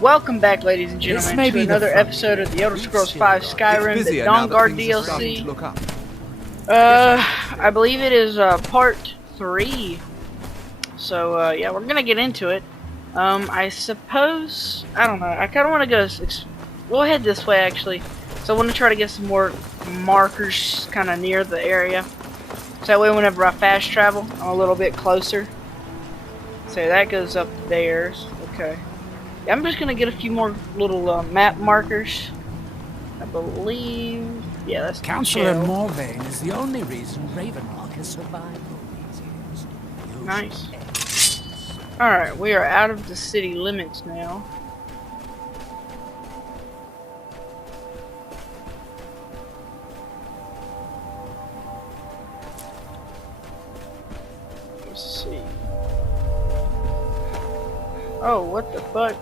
Welcome back, ladies and gentlemen, to another episode of the Elder Scrolls V Skyrim, the Dawnguard DLC. I believe it is part 3. So yeah, we're gonna get into it. I suppose, I don't know, I kind of want to go, we'll head this way actually. So I want to try to get some more markers kind of near the area. So that way whenever I fast travel, I'm a little bit closer. So that goes up there, okay. I'm just gonna get a few more little map markers. I believe, yeah, that's Councillor Morvain is the only reason Ravenrock has survived all these years. Nice. Alright, we are out of the city limits now. Let's see. Oh, what the fuck?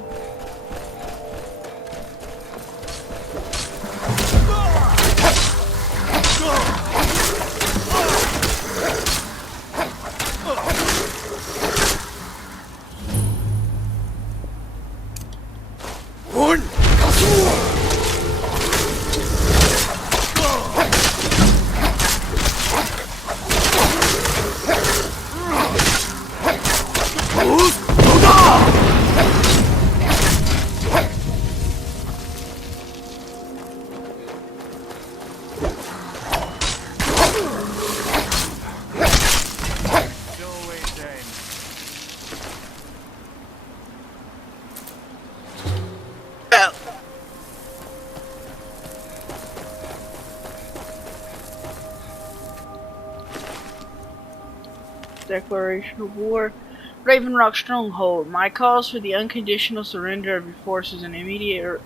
Declaration of War. Ravenrock Stronghold. My cause for the unconditional surrender of your forces and immediate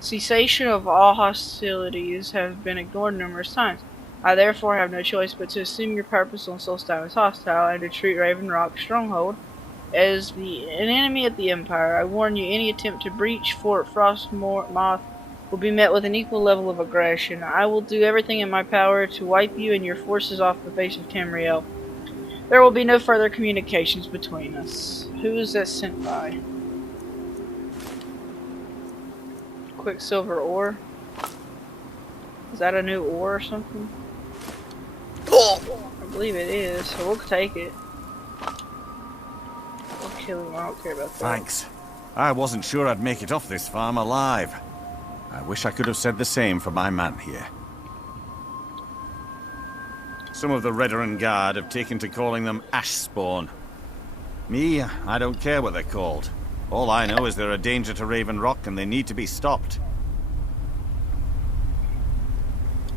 cessation of all hostilities have been ignored numerous times. I therefore have no choice but to assume your purpose on Solstheim as hostile and to treat Ravenrock Stronghold as an enemy of the Empire. I warn you, any attempt to breach Fort Frostmoth will be met with an equal level of aggression. I will do everything in my power to wipe you and your forces off the face of Tamriel. There will be no further communications between us. Who is that sent by? Quicksilver ore? Is that a new ore or something? I believe it is, so we'll take it. We'll kill him, I don't care about that. Thanks. I wasn't sure I'd make it off this farm alive. I wish I could have said the same for my man here. Some of the Redoran Guard have taken to calling them Ashspawn. Me, I don't care what they're called. All I know is they're a danger to Ravenrock and they need to be stopped.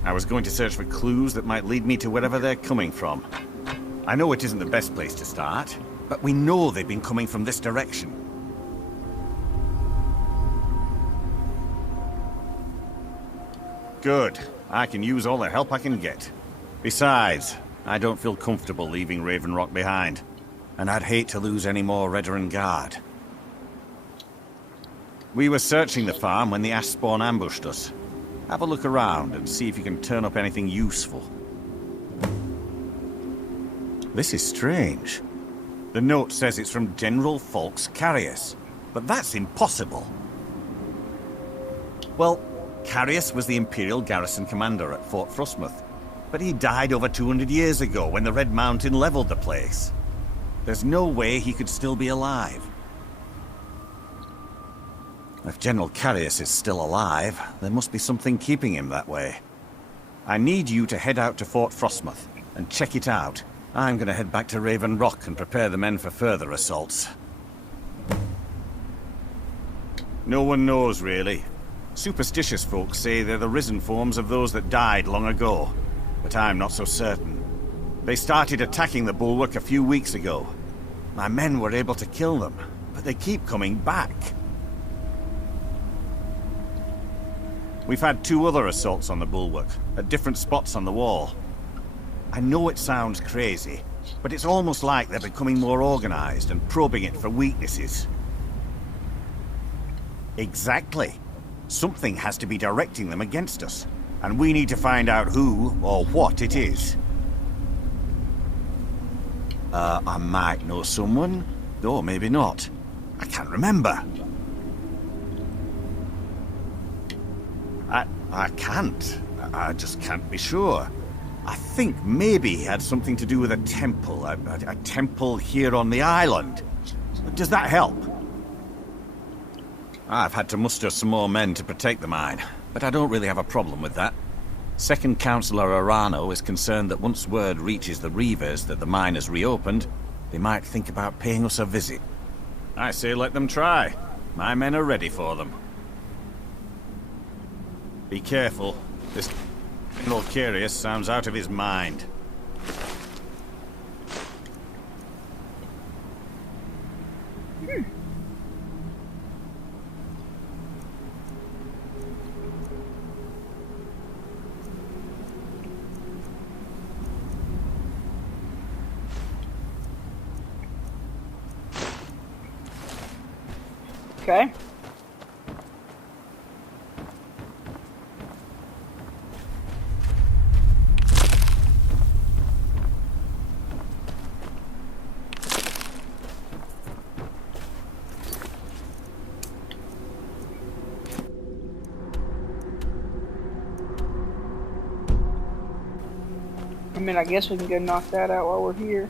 I was going to search for clues that might lead me to wherever they're coming from. I know it isn't the best place to start, but we know they've been coming from this direction. Good. I can use all the help I can get. Besides, I don't feel comfortable leaving Ravenrock behind, and I'd hate to lose any more Redoran Guard. We were searching the farm when the Ashspawn ambushed us. Have a look around and see if you can turn up anything useful. This is strange. The note says it's from General Falx Carius, but that's impossible. Well, Carius was the Imperial garrison commander at Fort Frostmoth. But he died over 200 years ago when the Red Mountain leveled the place. There's no way he could still be alive. If General Carius is still alive, there must be something keeping him that way. I need you to head out to Fort Frostmoth and check it out. I'm going to head back to Ravenrock and prepare the men for further assaults. No one knows, really. Superstitious folks say they're the risen forms of those that died long ago. But I'm not so certain. They started attacking the bulwark a few weeks ago. My men were able to kill them, but they keep coming back. We've had 2 other assaults on the bulwark, at different spots on the wall. I know it sounds crazy, but it's almost like they're becoming more organized and probing it for weaknesses. Exactly. Something has to be directing them against us. And we need to find out who or what it is. I might know someone, or maybe not. I can't remember. I can't. I just can't be sure. I think maybe he had something to do with a temple. A temple here on the island. Does that help? I've had to muster some more men to protect the mine, but I don't really have a problem with that. Second Councillor Arano is concerned that once word reaches the Reavers that the mine has reopened, they might think about paying us a visit. I say let them try. My men are ready for them. Be careful. This General Curious sounds out of his mind. Okay. I mean, I guess we can go knock that out while we're here.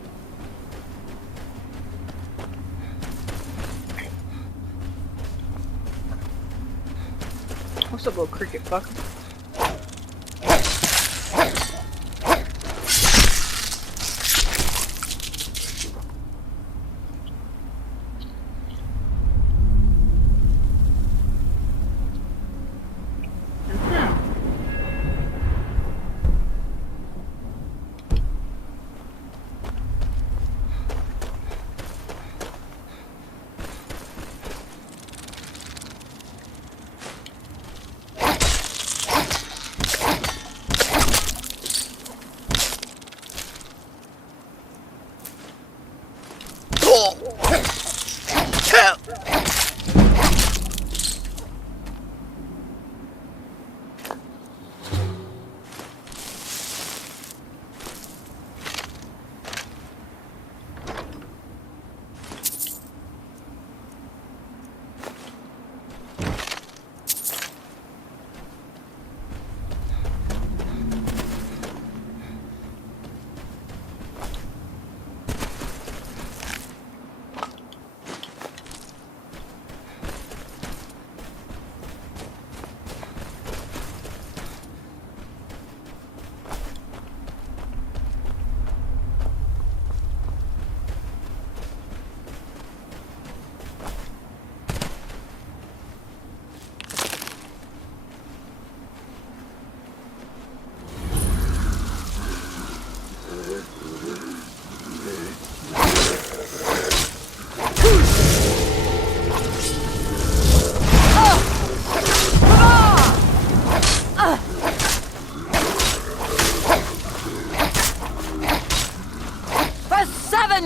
What's up, little cricket fucker?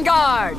Guard!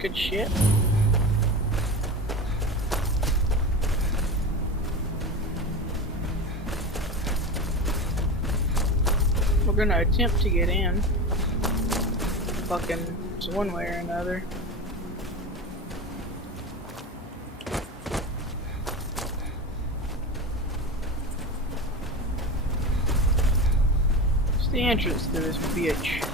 Good shit. We're gonna attempt to get in. Fucking one way or another. It's the entrance to this bitch.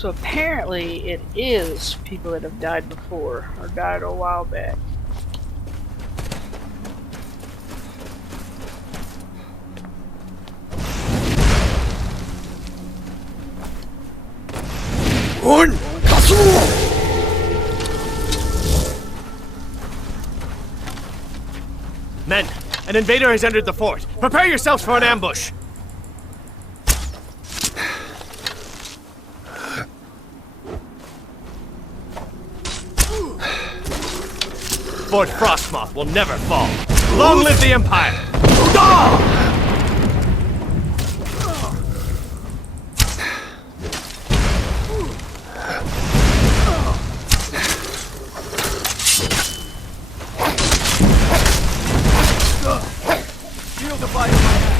So apparently it is people that have died before, or died a while back. Men, an invader has entered the fort. Prepare yourselves for an ambush. Fort Frostmoth will never fall. Long live the Empire! Feel the fire in my hand.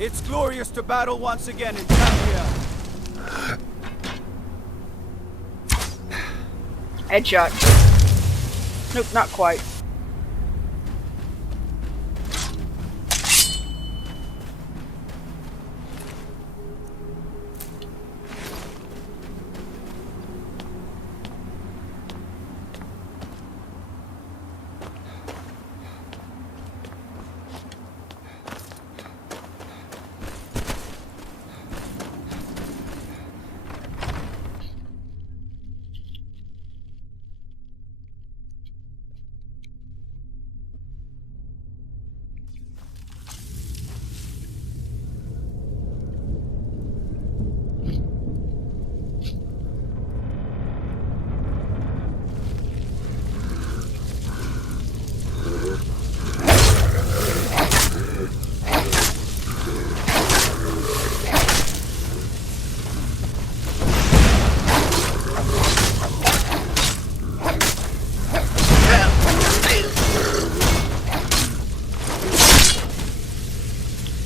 It's glorious to battle once again in Cambria. Headshot. Nope, not quite.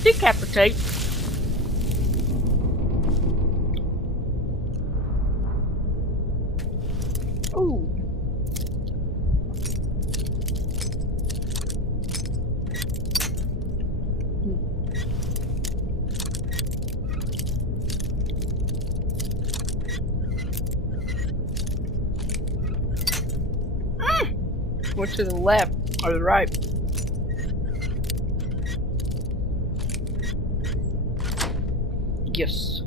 Decapitate. Ooh. What's to the left or the right? Yes.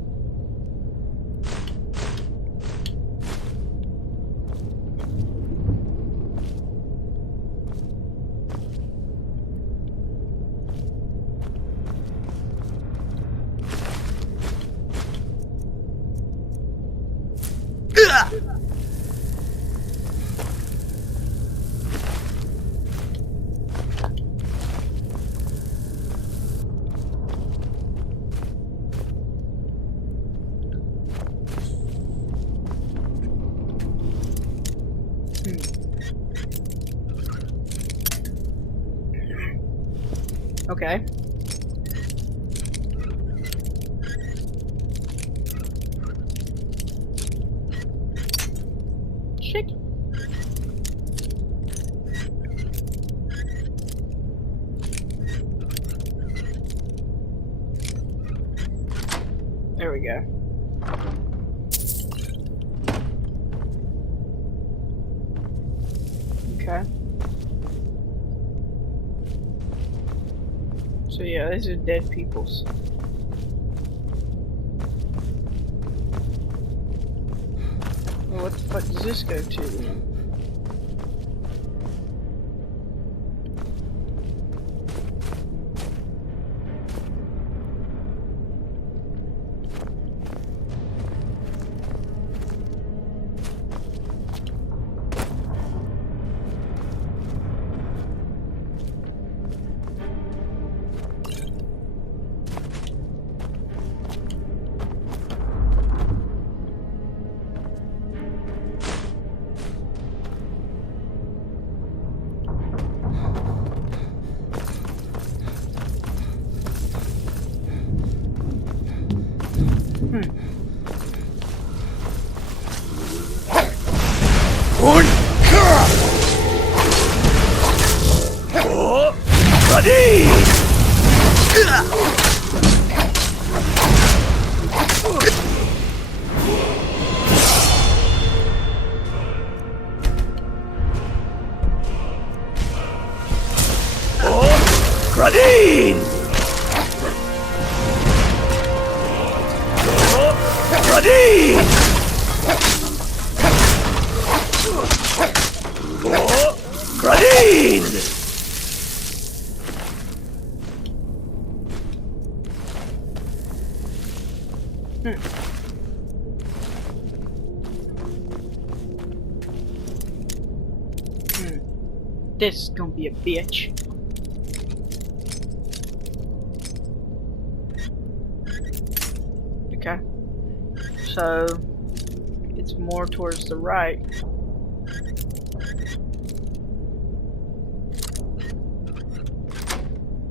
Okay. Shit. There we go. Okay. So yeah, these are dead peoples. Well, what the fuck does this go to? This is gonna be a bitch. Okay. So it's more towards the right.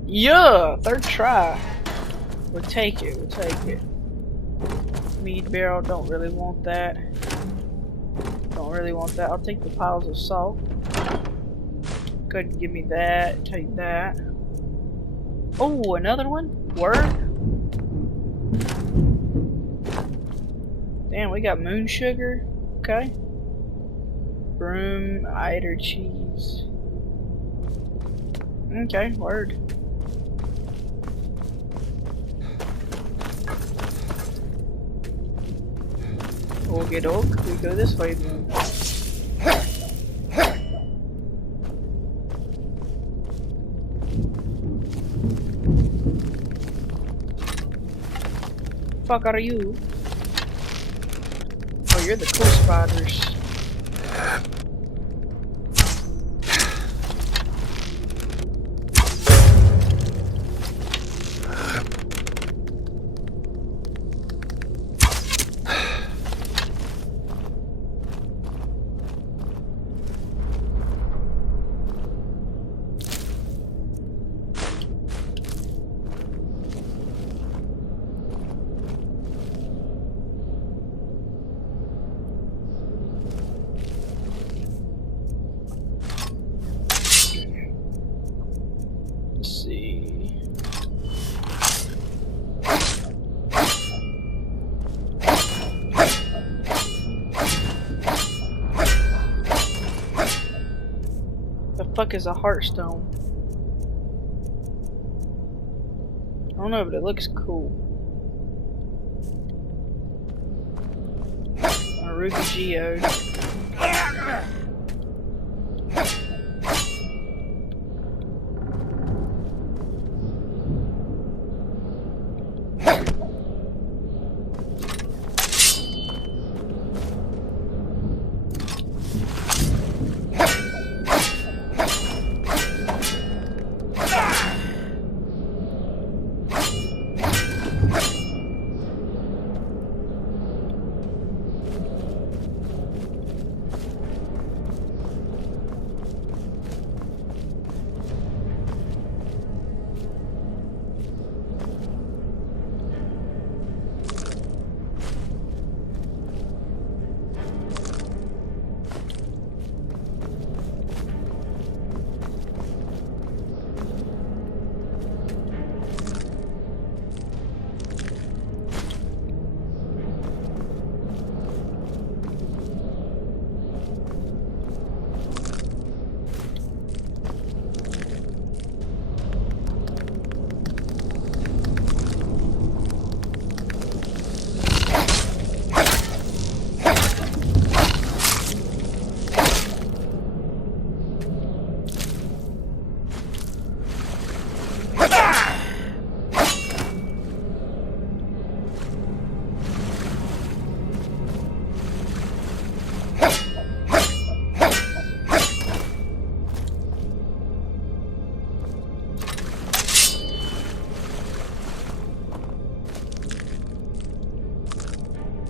Yeah, third try. We'll take it, we'll take it. Mead barrel, don't really want that. Don't really want that. I'll take the piles of salt. Go ahead and give me that, take that. Oh, another one? Word? Damn, we got moon sugar. Okay. Broom, eider cheese. Okay, word. Okie doke, we go this way then. Fuck are you? Oh, you're the cool spiders. Fuck is a heartstone? I don't know, but it looks cool. A ruby geode.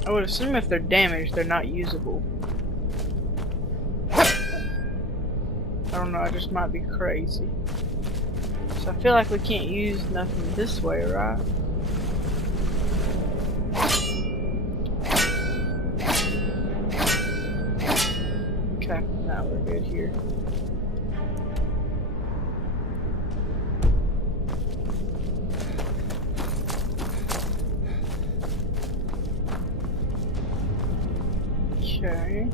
I would assume if they're damaged, they're not usable. I don't know, I just might be crazy. So I feel like we can't use nothing this way, right? Okay, now we're good here. Okay.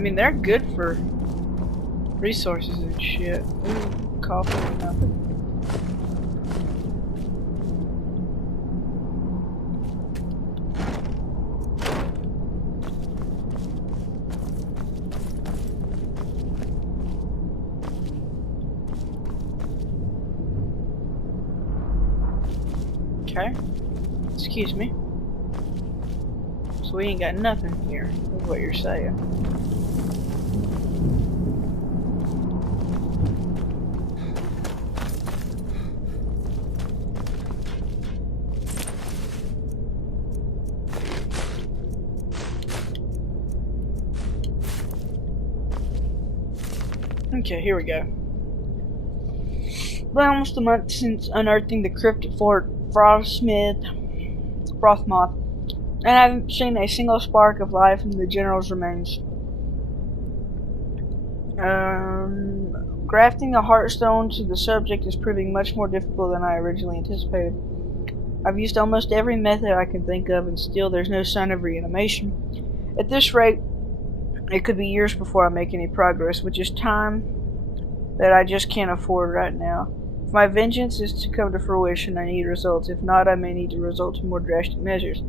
mean, they're good for resources and shit. Ooh, coffee or nothing. Okay. Excuse me. So we ain't got nothing here, is what you're saying. Okay, here we go. Been almost a month since unearthing the crypt at Fort Frostmoth, and I haven't seen a single spark of life in the general's remains. Grafting a heartstone to the subject is proving much more difficult than I originally anticipated. I've used almost every method I can think of, and still there's no sign of reanimation. At this rate, it could be years before I make any progress, which is time that I just can't afford right now. If my vengeance is to come to fruition, I need results. If not, I may need to resort to more drastic measures.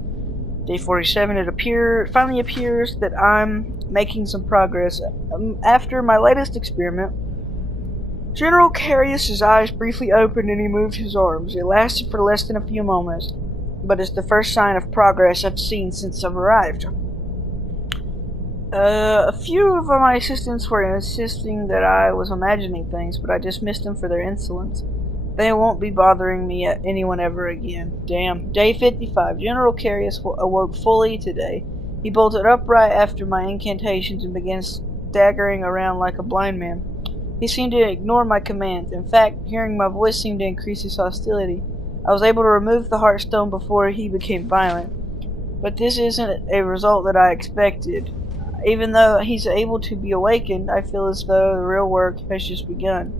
Day 47, it finally appears that I'm making some progress. After my latest experiment, General Carius's eyes briefly opened and he moved his arms. It lasted for less than a few moments, but it's the first sign of progress I've seen since I've arrived. A few of my assistants were insisting that I was imagining things, but I dismissed them for their insolence. They won't be bothering anyone ever again. Damn. Day 55. General Carius awoke fully today. He bolted upright after my incantations and began staggering around like a blind man. He seemed to ignore my commands. In fact, hearing my voice seemed to increase his hostility. I was able to remove the heartstone before he became violent. But this isn't a result that I expected. Even though he's able to be awakened, I feel as though the real work has just begun.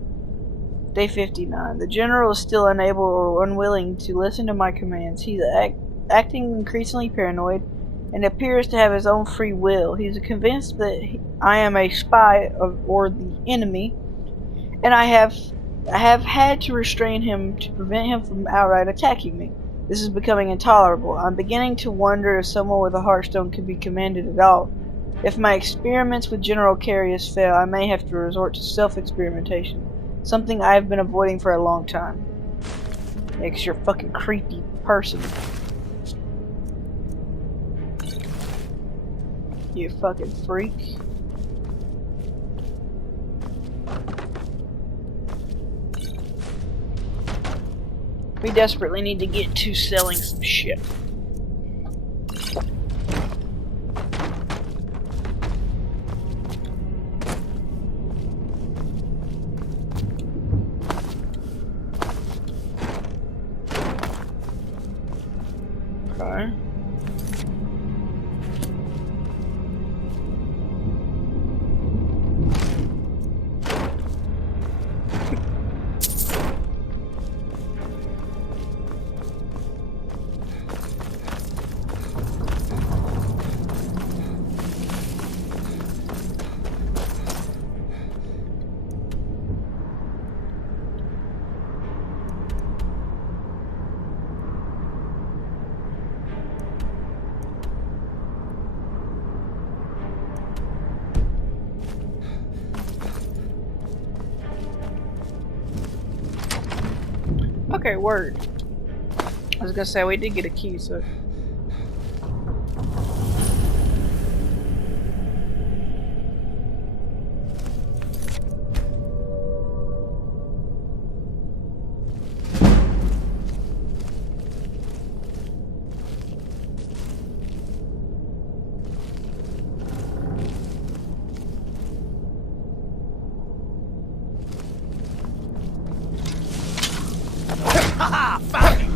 Day 59. The general is still unable or unwilling to listen to my commands. He's acting increasingly paranoid and appears to have his own free will. He's convinced that I am a spy or the enemy, and I have had to restrain him to prevent him from outright attacking me. This is becoming intolerable. I'm beginning to wonder if someone with a heartstone can be commanded at all. If my experiments with General Carius fail, I may have to resort to self-experimentation. Something I've been avoiding for a long time. Yeah, 'cause you're a fucking creepy person. You fucking freak. We desperately need to get to selling some shit. Okay. Okay, word. I was gonna say, we did get a key, so... Haha! Found it!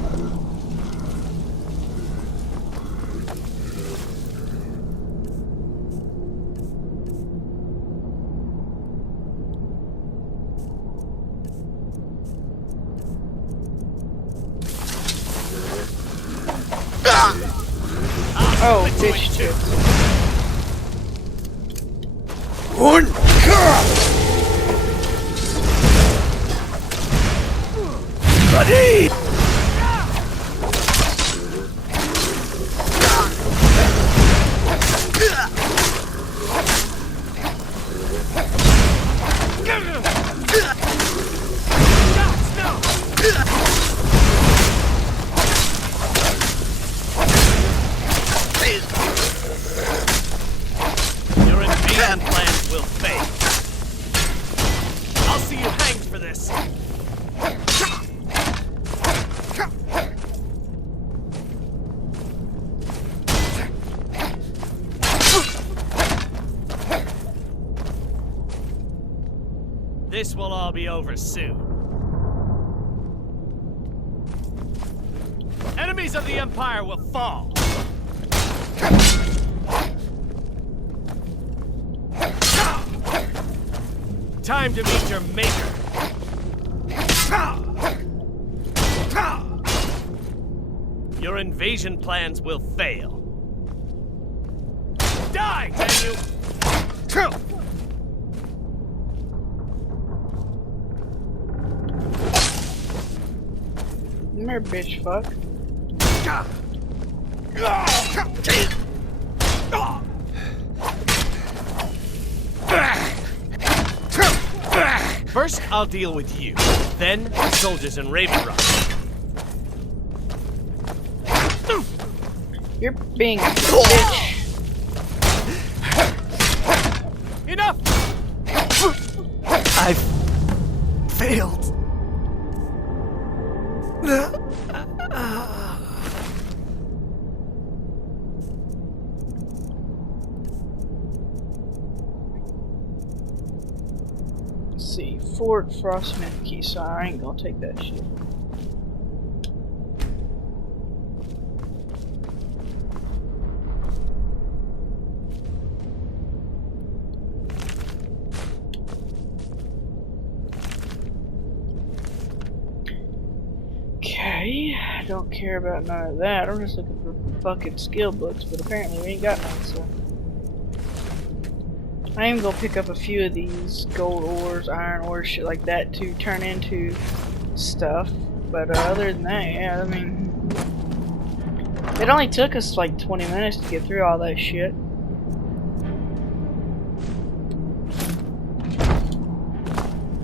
Oh, bitch chips. Buddy! Your invasion plans will fail. I'll see you hanged for this. This will all be over soon. Enemies of the Empire will fall. Time to meet your maker. Your invasion plans will fail. Die, damn you! Come here, bitch fuck. First, I'll deal with you. Then, the soldiers in Raven Rock. You're being a bitch. Enough! I've failed. Let's see, Fort Frostmoth key, so I ain't gonna take that shit. Okay, I don't care about none of that. I'm just looking for fucking skill books, but apparently we ain't got none, so. I am gonna pick up a few of these gold ores, iron ores, shit like that to turn into stuff. But other than that, yeah, I mean, it only took us like 20 minutes to get through all that shit.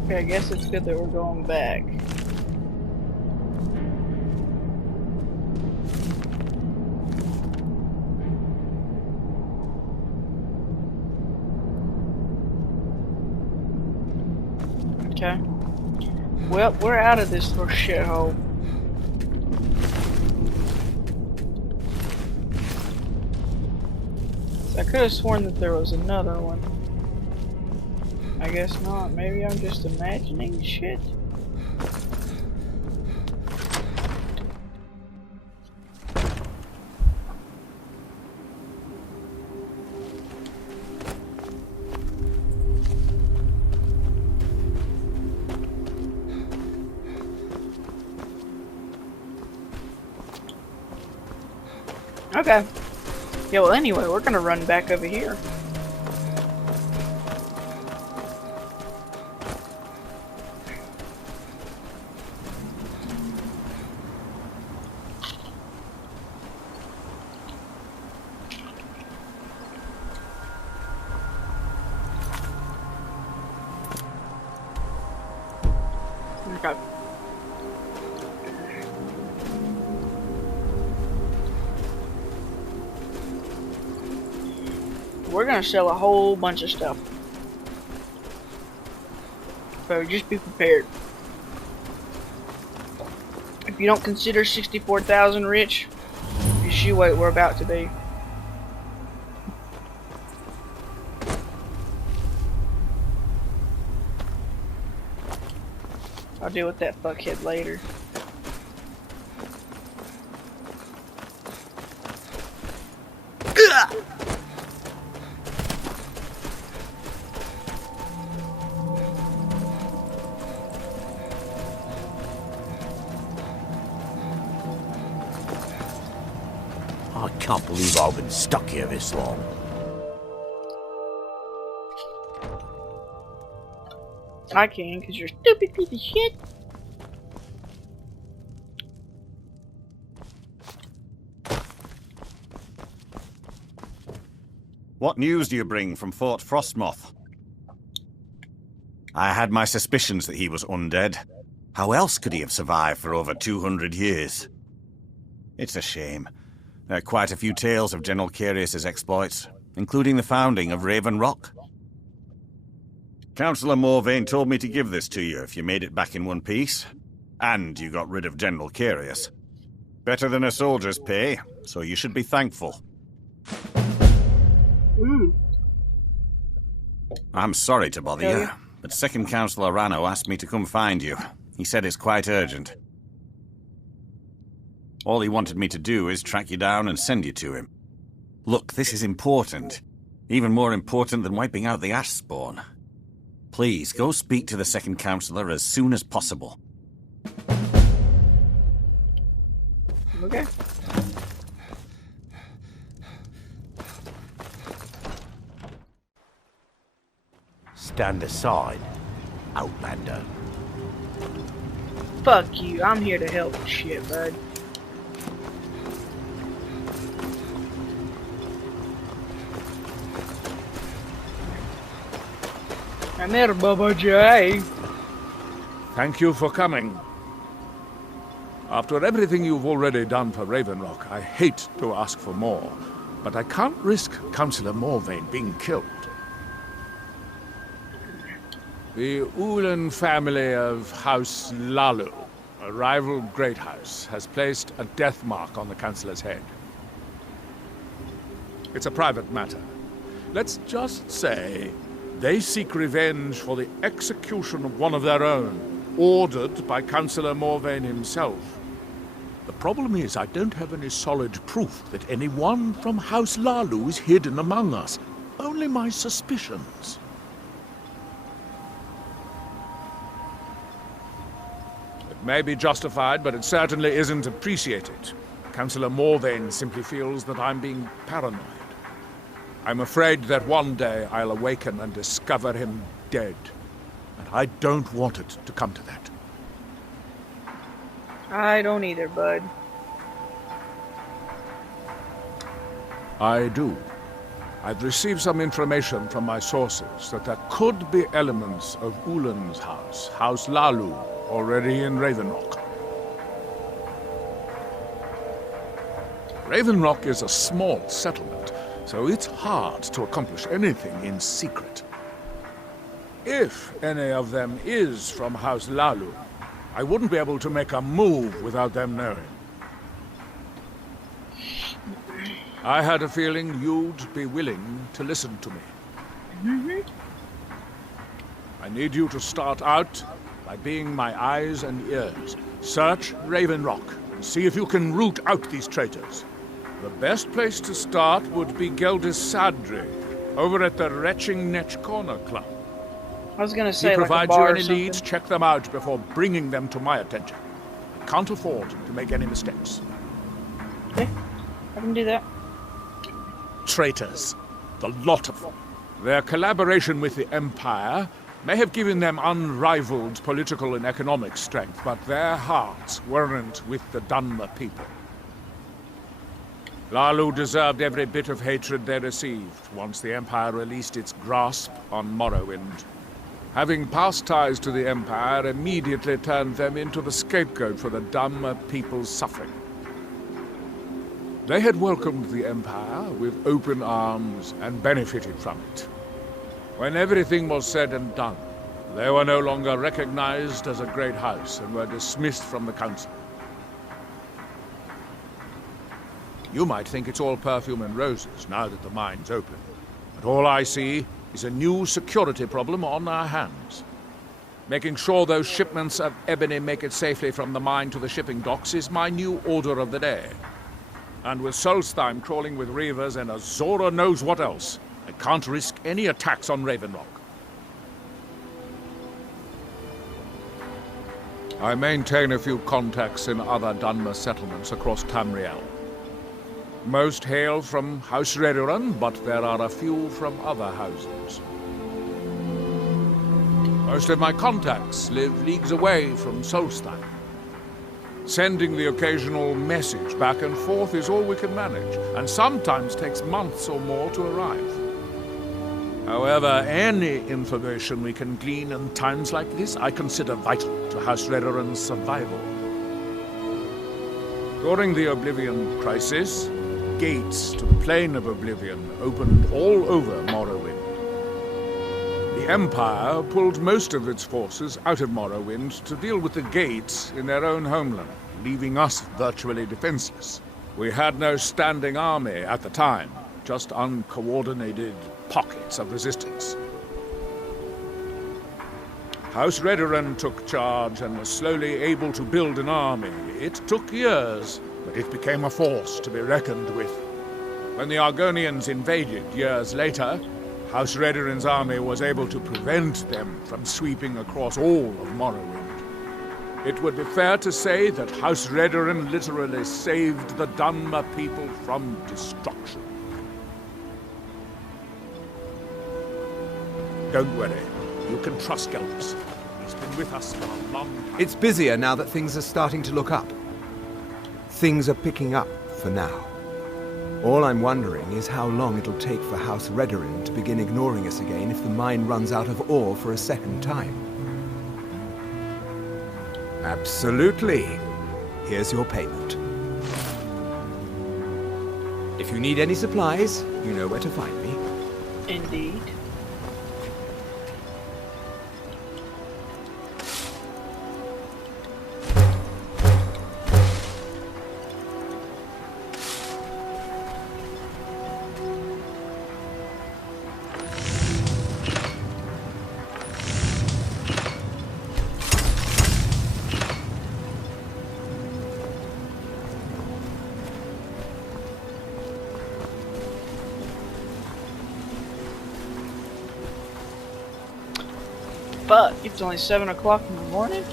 Okay, I guess it's good that we're going back. Okay. Well, we're out of this little shithole. I could have sworn that there was another one. I guess not. Maybe I'm just imagining shit. Okay. Yeah, well anyway, we're gonna run back over here. Okay. We're gonna sell a whole bunch of stuff. So just be prepared. If you don't consider 64,000 rich, just you wait, we're about to be. I'll deal with that fuckhead later. I can't believe I've been stuck here this long. I can, because you're a stupid piece of shit. What news do you bring from Fort Frostmoth? I had my suspicions that he was undead. How else could he have survived for over 200 years? It's a shame. There are quite a few tales of General Curius's exploits, including the founding of Raven Rock. Councillor Morvain told me to give this to you if you made it back in one piece. And you got rid of General Curius. Better than a soldier's pay, so you should be thankful. I'm sorry to bother you, but Second Councillor Rano asked me to come find you. He said it's quite urgent. All he wanted me to do is track you down and send you to him. Look, this is important. Even more important than wiping out the Ash Spawn. Please, go speak to the Second Councillor as soon as possible. Okay. Stand aside, Outlander. Fuck you, I'm here to help shit, bud. I'm here, Bubba J. Thank you for coming. After everything you've already done for Raven Rock, I hate to ask for more, but I can't risk Councillor Morvain being killed. The Ulan family of House Lalu, a rival great house, has placed a death mark on the Councillor's head. It's a private matter. Let's just say they seek revenge for the execution of one of their own, ordered by Councillor Morvain himself. The problem is I don't have any solid proof that anyone from House Lalu is hidden among us. Only my suspicions. It may be justified, but it certainly isn't appreciated. Councillor Morvain simply feels that I'm being paranoid. I'm afraid that one day I'll awaken and discover him dead. And I don't want it to come to that. I don't either, bud. I do. I've received some information from my sources that there could be elements of Ulan's house, House Lalu, already in Raven Rock. Raven Rock is a small settlement, so it's hard to accomplish anything in secret. If any of them is from House Lalu, I wouldn't be able to make a move without them knowing. I had a feeling you'd be willing to listen to me. I need you to start out by being my eyes and ears. Search Raven Rock and see if you can root out these traitors. The best place to start would be Geldis Sadri, over at the Retching Netch Corner Club. I was gonna say, He like a provides bar you or any something. leads, check them out before bringing them to my attention. I can't afford to make any mistakes. Okay, I can do that. Traitors. The lot of them. Their collaboration with the Empire may have given them unrivaled political and economic strength, but their hearts weren't with the Dunmer people. Lalu deserved every bit of hatred they received once the Empire released its grasp on Morrowind. Having past ties to the Empire immediately turned them into the scapegoat for the Dunmer people's suffering. They had welcomed the Empire with open arms and benefited from it. When everything was said and done, they were no longer recognized as a great house and were dismissed from the council. You might think it's all perfume and roses now that the mine's open, but all I see is a new security problem on our hands. Making sure those shipments of ebony make it safely from the mine to the shipping docks is my new order of the day. And with Solstheim crawling with reavers and Azora knows what else, I can't risk any attacks on Raven Rock. I maintain a few contacts in other Dunmer settlements across Tamriel. Most hail from House Redoran, but there are a few from other houses. Most of my contacts live leagues away from Solstein. Sending the occasional message back and forth is all we can manage, and sometimes takes months or more to arrive. However, any information we can glean in times like this, I consider vital to House Redoran's survival. During the Oblivion Crisis, gates to the Plane of Oblivion opened all over Morrowind. The Empire pulled most of its forces out of Morrowind to deal with the gates in their own homeland, leaving us virtually defenseless. We had no standing army at the time, just uncoordinated pockets of resistance. House Redoran took charge and was slowly able to build an army. It took years, but it became a force to be reckoned with. When the Argonians invaded years later, House Redoran's army was able to prevent them from sweeping across all of Morrowind. It would be fair to say that House Redoran literally saved the Dunmer people from destruction. Don't worry. You can trust Gelbus. He's been with us for a long time. It's busier now that things are starting to look up. Things are picking up for now. All I'm wondering is how long it'll take for House Redoran to begin ignoring us again if the mine runs out of ore for a second time. Absolutely. Here's your payment. If you need any supplies, you know where to find me. Indeed. But it's only 7 o'clock in the morning.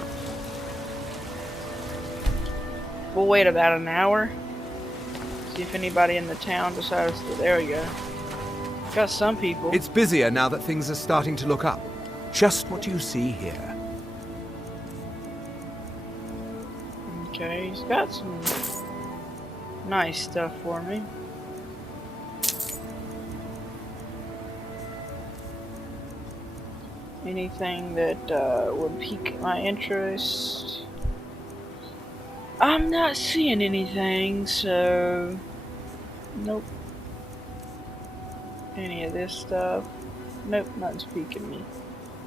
We'll wait about an hour. See if anybody in the town decides to. There we go. Got some people. It's busier now that things are starting to look up. Just what you see here. Okay, he's got some nice stuff for me. Anything that would pique my interest. I'm not seeing anything, so nope. Any of this stuff. Nope, nothing's piquing me.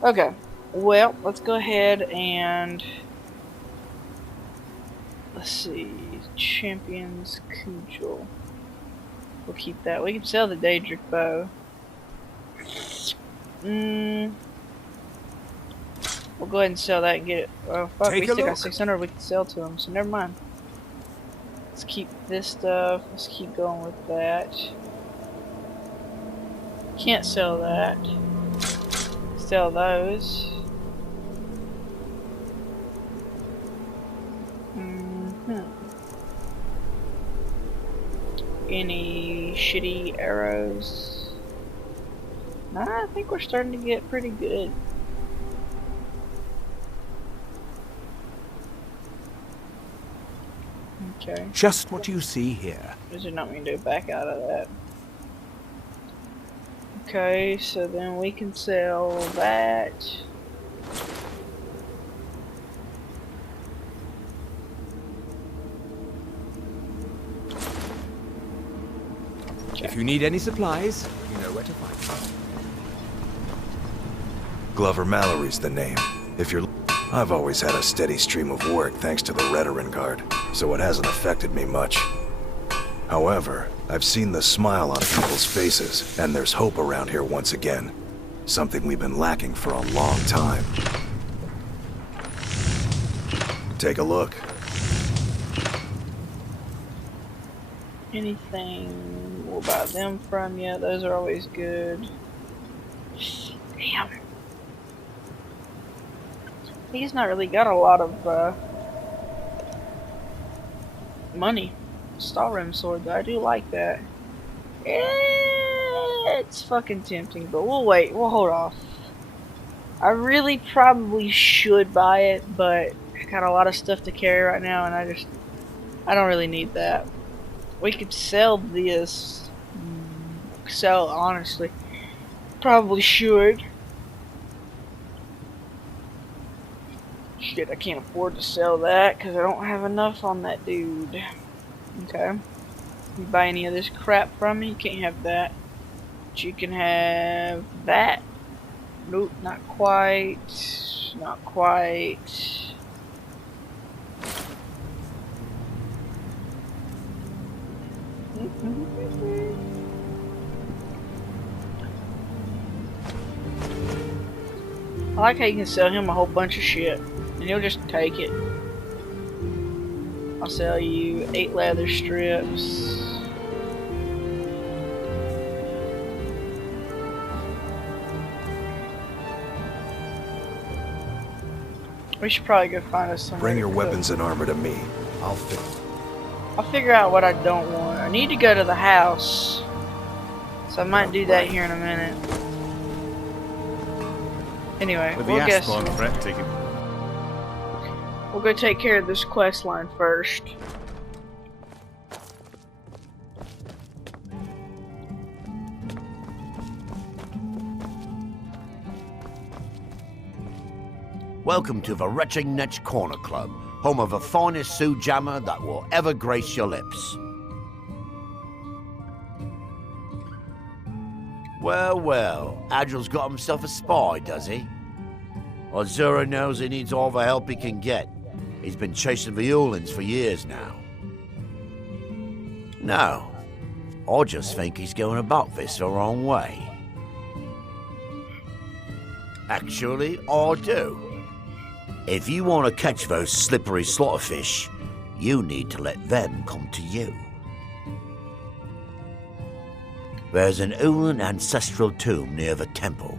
Okay, well, let's go ahead and let's see. Champion's Cudgel. We'll keep that. We can sell the Daedric bow. We'll go ahead and sell that and get it. Oh fuck, we still got 600 we can sell to him, so never mind. Let's keep this stuff. Let's keep going with that. Can't sell that. Sell those. Any shitty arrows? Nah, I think we're starting to get pretty good. Okay. Just what you see here. Does it not mean to back out of that? Okay, so then we can sell that. Okay. If you need any supplies, you know where to find me. Glover Mallory's the name. If you're... I've always had a steady stream of work thanks to the Redoran Guard, so it hasn't affected me much. However, I've seen the smile on people's faces, and there's hope around here once again. Something we've been lacking for a long time. Take a look. Anything we'll buy them from you. Those are always good. Damn. He's not really got a lot of money. Stalrim sword though, I do like that. It's fucking tempting, but we'll wait. We'll hold off. I really probably should buy it, but I got a lot of stuff to carry right now, and I don't really need that. We could sell this. Sell, honestly. Probably should. Shit, I can't afford to sell that because I don't have enough on that dude. Okay. You buy any of this crap from me? You can't have that. But you can have that. Nope, not quite. Not quite. I like how you can sell him a whole bunch of shit, and he'll just take it. I'll sell you 8 leather strips. We should probably go find us somewhere. Bring your to weapons and armor to me. I'll figure out what I don't want. I need to go to the house, so I might do that here in a minute. Anyway, With the we'll guess. Ashborn threat taken. We'll go take care of this quest line first. Welcome to the Retching Netch Corner Club, home of the finest Sioux jammer that will ever grace your lips. Well, well, Adril's got himself a spy, does he? Azura knows he needs all the help he can get. He's been chasing the Ulins for years now. No, I just think he's going about this the wrong way. Actually, I do. If you want to catch those slippery slaughterfish, you need to let them come to you. There's an Ulin ancestral tomb near the temple.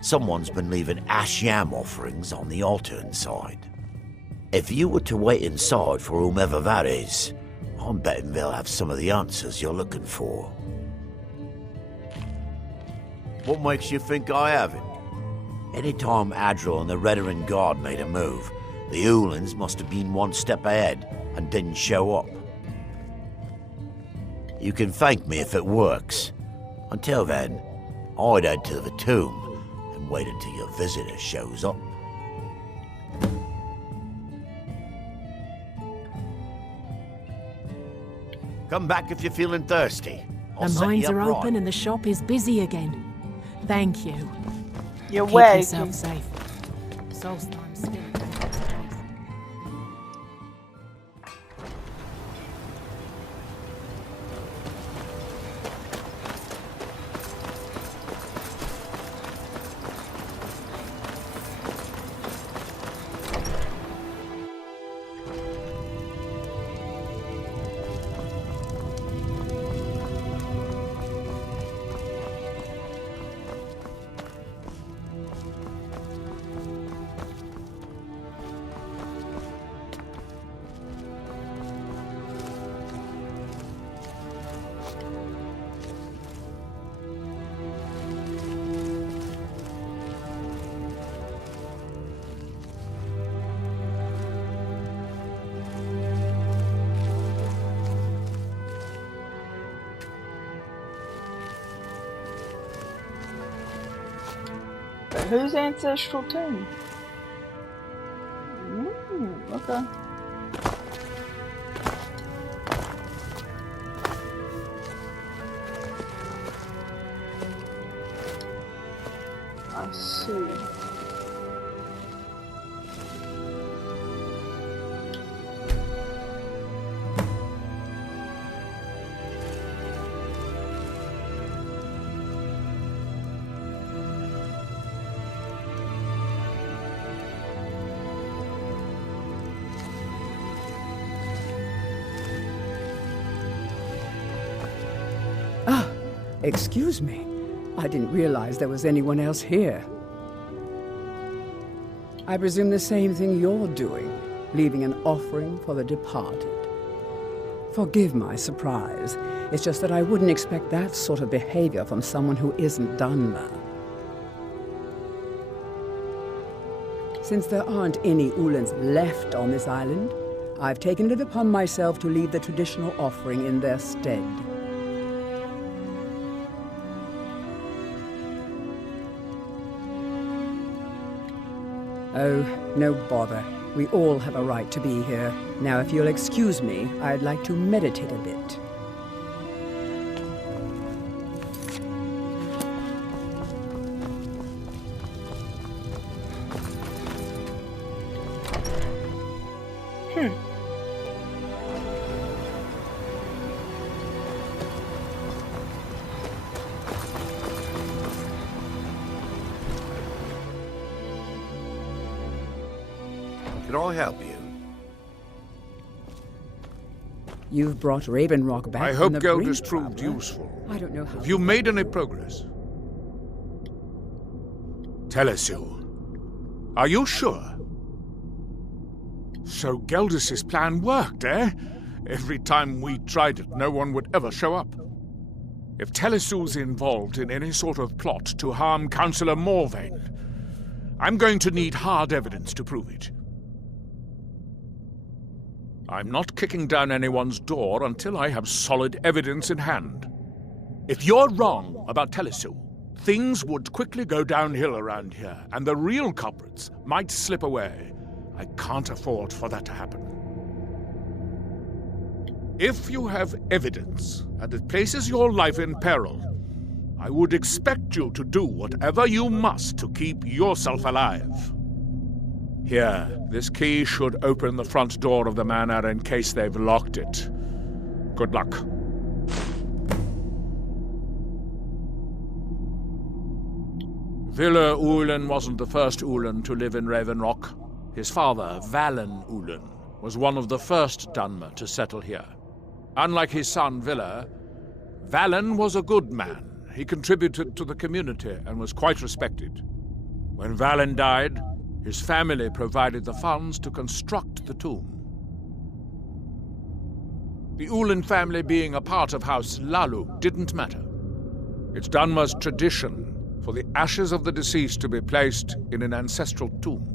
Someone's been leaving ash yam offerings on the altar inside. If you were to wait inside for whomever that is, I'm betting they'll have some of the answers you're looking for. What makes you think I haven't? Anytime Adril and the Redarin Guard made a move, the Ulins must have been one step ahead and didn't show up. You can thank me if it works. Until then, I'd head to the tomb and wait until your visitor shows up. Come back if you're feeling thirsty. The mines are open and the shop is busy again. Thank you. You're Keep welcome. yourself safe. Solstime's still a dangerous place. But whose ancestral tomb? Okay. I see. Excuse me. I didn't realize there was anyone else here. I presume the same thing you're doing, leaving an offering for the departed. Forgive my surprise. It's just that I wouldn't expect that sort of behavior from someone who isn't Dunmer. Since there aren't any Ulans left on this island, I've taken it upon myself to leave the traditional offering in their stead. Oh, no bother. We all have a right to be here. Now, if you'll excuse me, I'd like to meditate a bit. Can I help you? You've brought Raven Rock back I from hope the Geld brink, has proved traveler. useful. I don't know how... Have you made any progress? Telesu, are you sure? So Geldus's plan worked, eh? Every time we tried it, no one would ever show up. If Telesu's involved in any sort of plot to harm Councillor Morvain, I'm going to need hard evidence to prove it. I'm not kicking down anyone's door until I have solid evidence in hand. If you're wrong about Telesu, things would quickly go downhill around here, and the real culprits might slip away. I can't afford for that to happen. If you have evidence, and it places your life in peril, I would expect you to do whatever you must to keep yourself alive. Here, this key should open the front door of the manor in case they've locked it. Good luck. Villa Ulen wasn't the first Ulen to live in Raven Rock. His father, Valen Ulen, was one of the first Dunmer to settle here. Unlike his son, Villa, Valen was a good man. He contributed to the community and was quite respected. When Valen died, his family provided the funds to construct the tomb. The Ulen family being a part of House Lalu didn't matter. It's Dunmer's tradition for the ashes of the deceased to be placed in an ancestral tomb.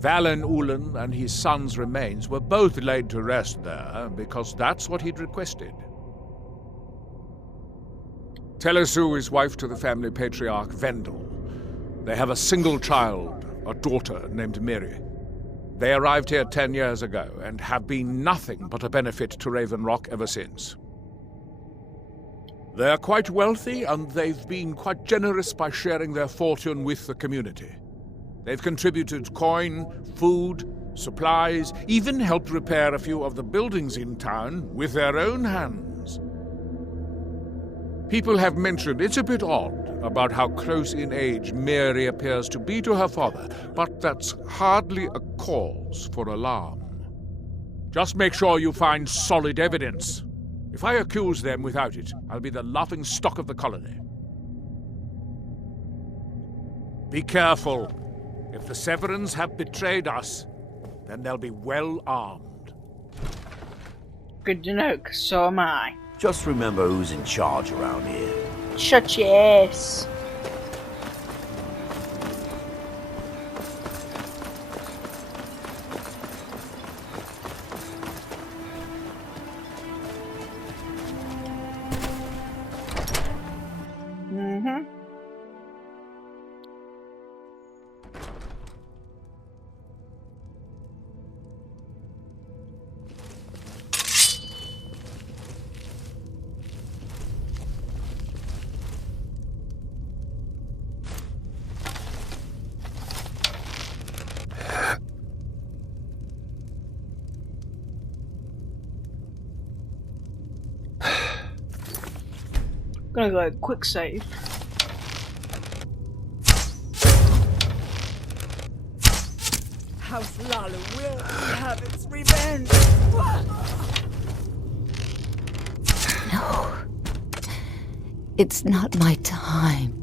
Valen Ulen and his son's remains were both laid to rest there because that's what he'd requested. Telesu is wife to the family patriarch Vendel. They have a single child, a daughter named Miri. They arrived here 10 years ago and have been nothing but a benefit to Raven Rock ever since. They're quite wealthy and they've been quite generous by sharing their fortune with the community. They've contributed coin, food, supplies, even helped repair a few of the buildings in town with their own hands. People have mentioned it's a bit odd about how close in age Mary appears to be to her father, but that's hardly a cause for alarm. Just make sure you find solid evidence. If I accuse them without it, I'll be the laughing stock of the colony. Be careful. If the Severans have betrayed us, then they'll be well armed. Good to know, 'cause so am I. Just remember who's in charge around here. Shut your ass. Gonna go quick save. House Lalu will have its revenge. No. It's not my time.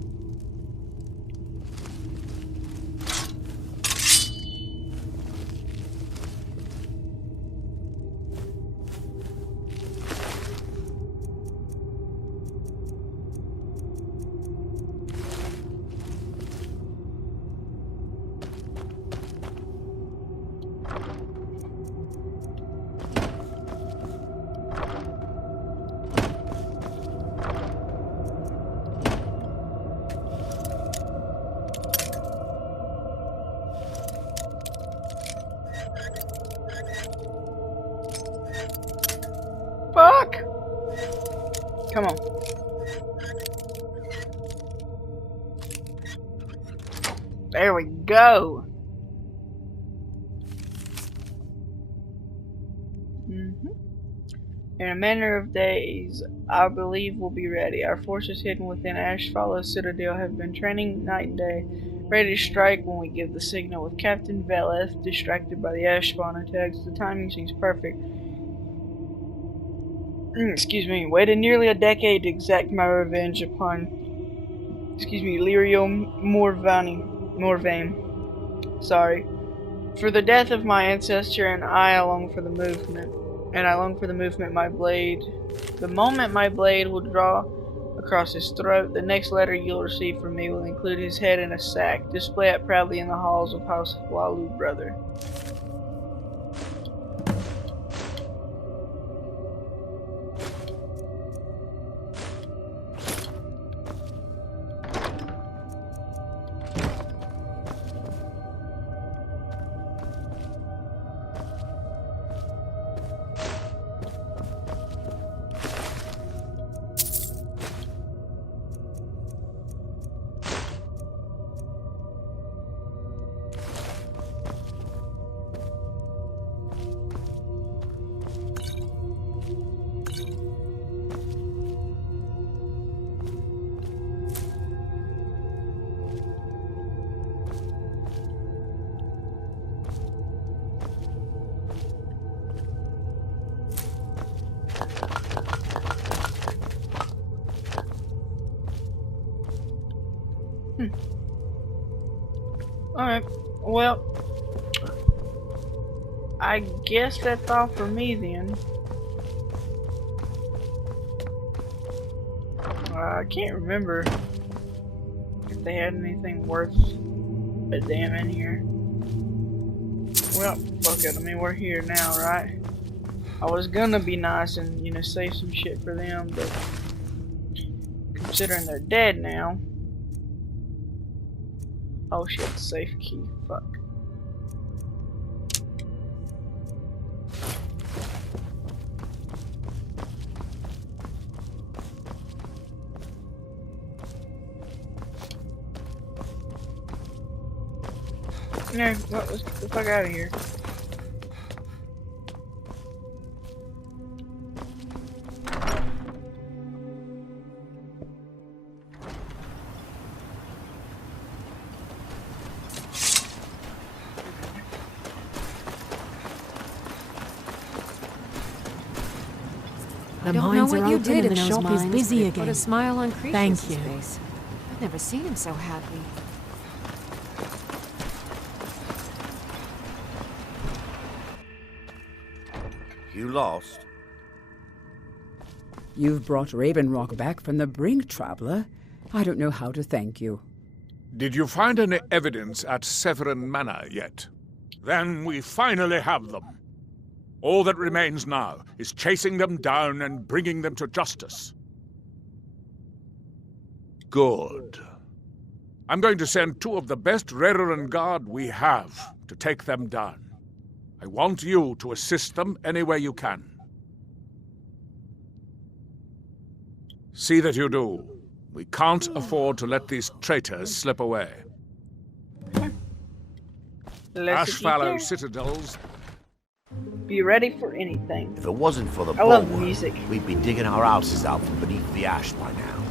Come on. There we go. In a matter of days, I believe we'll be ready. Our forces hidden within Ashfallow's citadel have been training night and day, ready to strike when we give the signal. With Captain Veleth distracted by the Ashspawn attacks, the timing seems perfect. Excuse me. Waited nearly a decade to exact my revenge upon, Lirio Morvain. Sorry. For the death of my ancestor, and I long for the movement. And I long for the movement my blade. The moment my blade will draw across his throat, the next letter you'll receive from me will include his head in a sack. Display it proudly in the halls of House Walu, brother. Alright, well, I guess that's all for me then. I can't remember if they had anything worth a damn in here. Well, fuck it, I mean, we're here now, right? I was gonna be nice and, you know, save some shit for them, but considering they're dead now. Oh shit, safe key, fuck. No, well, let's get the fuck out of here. I don't know what you did, and the shop is busy again. Put a smile on Creature's Thank you. face. I've never seen him so happy. You lost? You've brought Ravenrock back from the brink, traveler. I don't know how to thank you. Did you find any evidence at Severin Manor yet? Then we finally have them. All that remains now is chasing them down and bringing them to justice. Good. I'm going to send 2 of the best Redoran Guard we have to take them down. I want you to assist them any way you can. See that you do. We can't afford to let these traitors slip away. Ashfallow Citadels. Be ready for anything. If it wasn't for the I love the bulwark, music. we'd be digging our houses out from beneath the ash by now.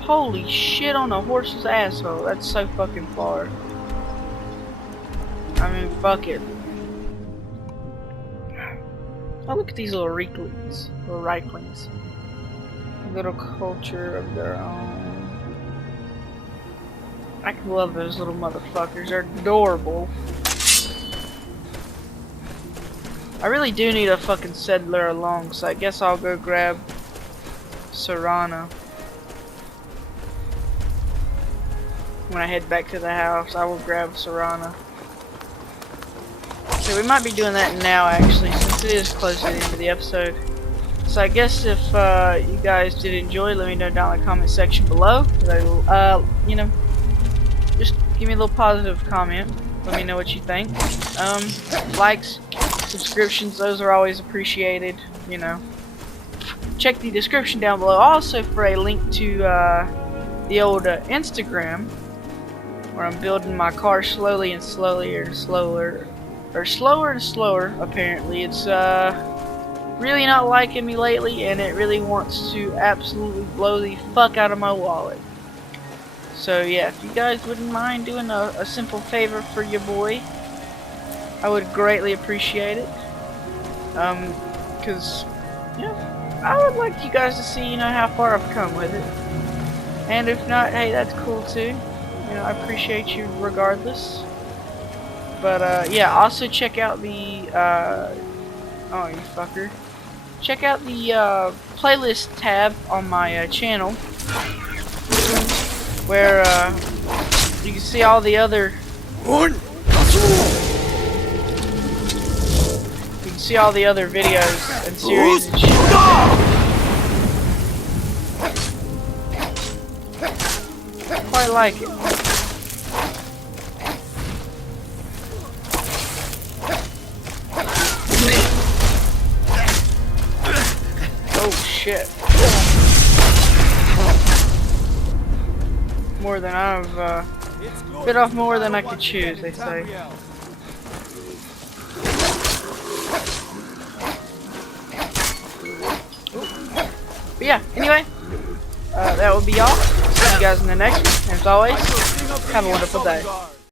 Holy shit on a horse's asshole. That's so fucking far. I mean, fuck it. Oh, look at these little Reiklings. Little Reiklings. Little culture of their own. I can love those little motherfuckers. They're adorable. I really do need a fucking settler along, so I guess I'll go grab Serana. When I head back to the house, I will grab Serana. So we might be doing that now, actually, since it is close to the end of the episode. So I guess if you guys did enjoy, let me know down in the comment section below. You know, just give me a little positive comment. Let me know what you think. Likes, subscriptions, those are always appreciated, you know. Check the description down below also for a link to the old Instagram, where I'm building my car slowly and slower, apparently. It's really not liking me lately, and it really wants to absolutely blow the fuck out of my wallet. So yeah, if you guys wouldn't mind doing a simple favor for your boy, I would greatly appreciate it. Cause yeah, I would like you guys to see, you know, how far I've come with it. And if not, hey, that's cool too. You know, I appreciate you regardless. But yeah, also check out the oh, you fucker. Check out the playlist tab on my channel, where you can see all the other videos and series and shit. Quite like it. Oh shit. More than I've bit off more than I could chew, they say. But yeah, anyway, that will be all. See you guys in the next one. As always, have a wonderful day.